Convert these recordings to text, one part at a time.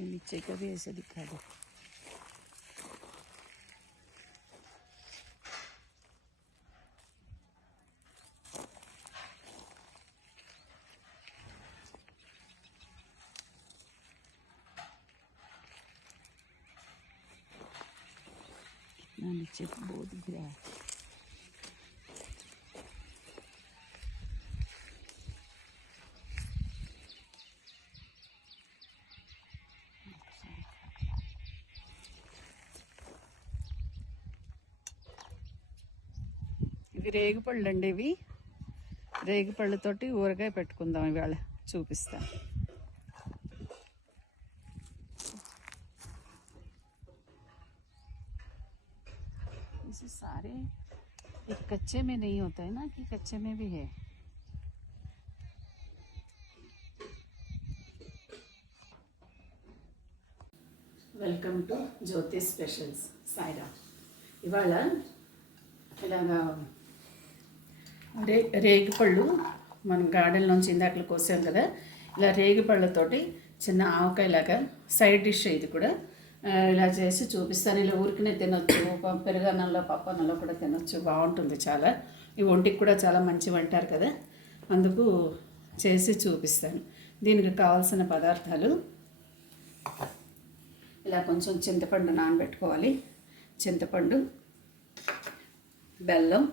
नीचे का भी ऐसे दिखा दो। नीचे बहुत गिरा है। ఇవి రేగిపళ్ళు అండి. ఇవి రేగిపళ్ళతోటి ఊరగాయ పెట్టుకుందాం ఇవాళ, చూపిస్తా. इसे सारे एक कच्चे में नहीं होता है ना, कि कच्चे में भी है। వెల్కమ్ టు జ్యోతి స్పెషల్స్ సాయిరా. ఇవాళ ఇలాగా రేగిపళ్ళు మనం గార్డెన్లోంచి ఇందాకలు కోసాం కదా, ఇలా రేగిపళ్ళతోటి చిన్న ఆవకాయలాగా సైడ్ డిష్. ఇది కూడా ఇలా చేసి చూపిస్తాను. ఇలా ఊరికినే తినొచ్చు, పెరుగన్నంలో పప్పన్నంలో కూడా తినొచ్చు, బాగుంటుంది చాలా. ఈ ఒంటికి కూడా చాలా మంచివి అంటారు కదా, అందుకు చేసి చూపిస్తాను. దీనికి కావాల్సిన పదార్థాలు, ఇలా కొంచెం చింతపండు నానబెట్టుకోవాలి, చింతపండు, బెల్లం.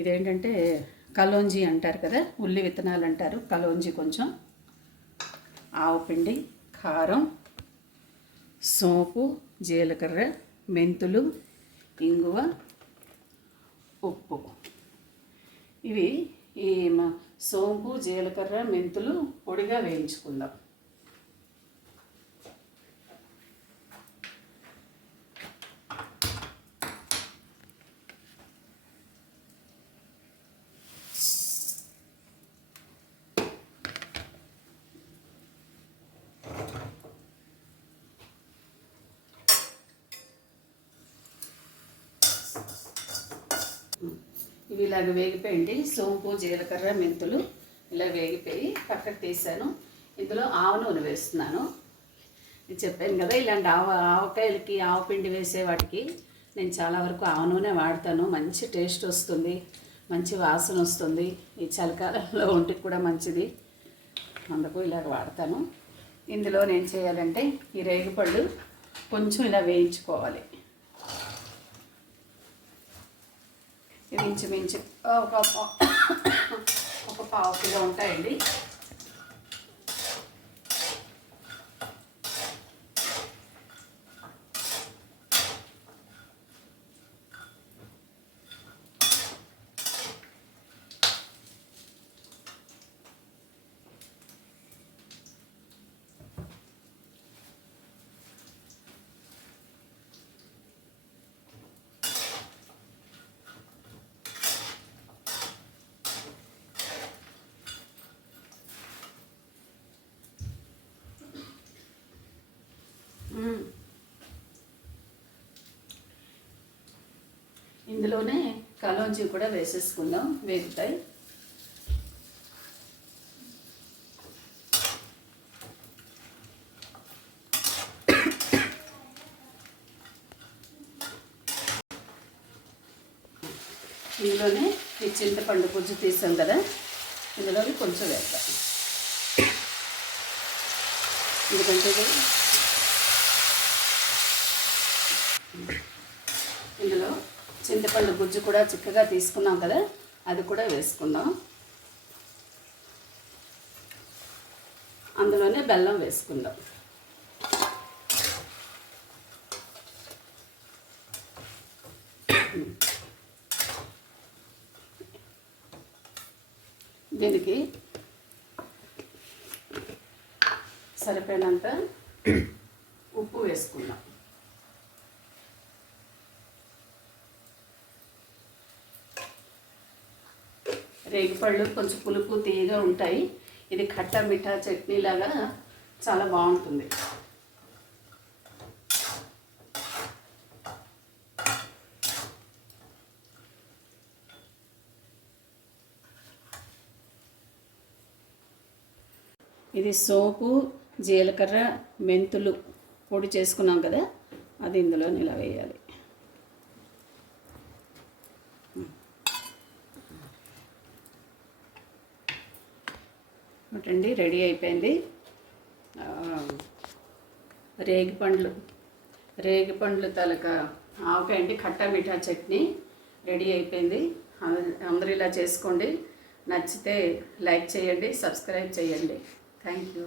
ఇదేంటంటే కలోంజీ అంటారు కదా, ఉల్లి విత్తనాలు అంటారు, కలోంజీ కొంచెం, ఆవుపిండి, కారం, సోంపు, జీలకర్ర, మెంతులు, ఇంగువ, ఉప్పు. ఇవి ఈ సోంపు, జీలకర్ర, మెంతులు పొడిగా వేయించుకుందాం. ఇవి ఇలాగ వేగిపోయింది. సోంపు, జీలకర్ర, మెంతులు ఇలా వేగిపోయి పక్కకు తీసాను. ఇందులో ఆవ నూనె వేస్తున్నాను. నేను చెప్పాను కదా, ఇలాంటి ఆవకాయలకి ఆవపిండి వేసే వాటికి నేను చాలా వరకు ఆవ నూనె వాడతాను. మంచి టేస్ట్ వస్తుంది, మంచి వాసన వస్తుంది. ఈ చలికాలంలో ఒంటికి కూడా మంచిది, అందుకు ఇలాగ వాడతాను. ఇందులో నేను చేయాలంటే ఈ రేగిపళ్ళు కొంచెం ఇలా వేయించుకోవాలి. ఇవి ఇంచుమించు ఒక పావు కిలో ఉంటాయండి. ఇందులోనే కలోంజీ కూడా వేసేసుకుందాం, వేగుతాయి. ఇందులోనే ఈ చింతపండు గుజ్జు తీసాం కదా, ఇందులోకి కొంచెం వేద్దాం. ఎందుకంటే ఇందులో చింతపండు గుజ్జు కూడా చిక్కగా తీసుకున్నాం కదా, అది కూడా వేసుకుందాం. అందులోనే బెల్లం వేసుకుందాం. దీనికి సరిపోయినంత ఉప్పు వేసుకుందాం. రేగిపళ్ళు కొంచెం పులుపు తీయగా ఉంటాయి. ఇది ఖట్టా మిఠా చట్నీ లాగా చాలా బాగుంటుంది. ఇది సోపు, జీలకర్ర మెంతులు పొడి చేసుకున్నాం కదా, అది ఇందులో ఇలా వేయాలి. ఒకటండి రెడీ అయిపోయింది. రేగిపండ్లు తలక ఆవకాయ అండి, ఖట్టా మీఠా చట్నీ రెడీ అయిపోయింది. అందరూ ఇలా చేసుకోండి. నచ్చితే లైక్ చేయండి, సబ్స్క్రైబ్ చేయండి. Thank you.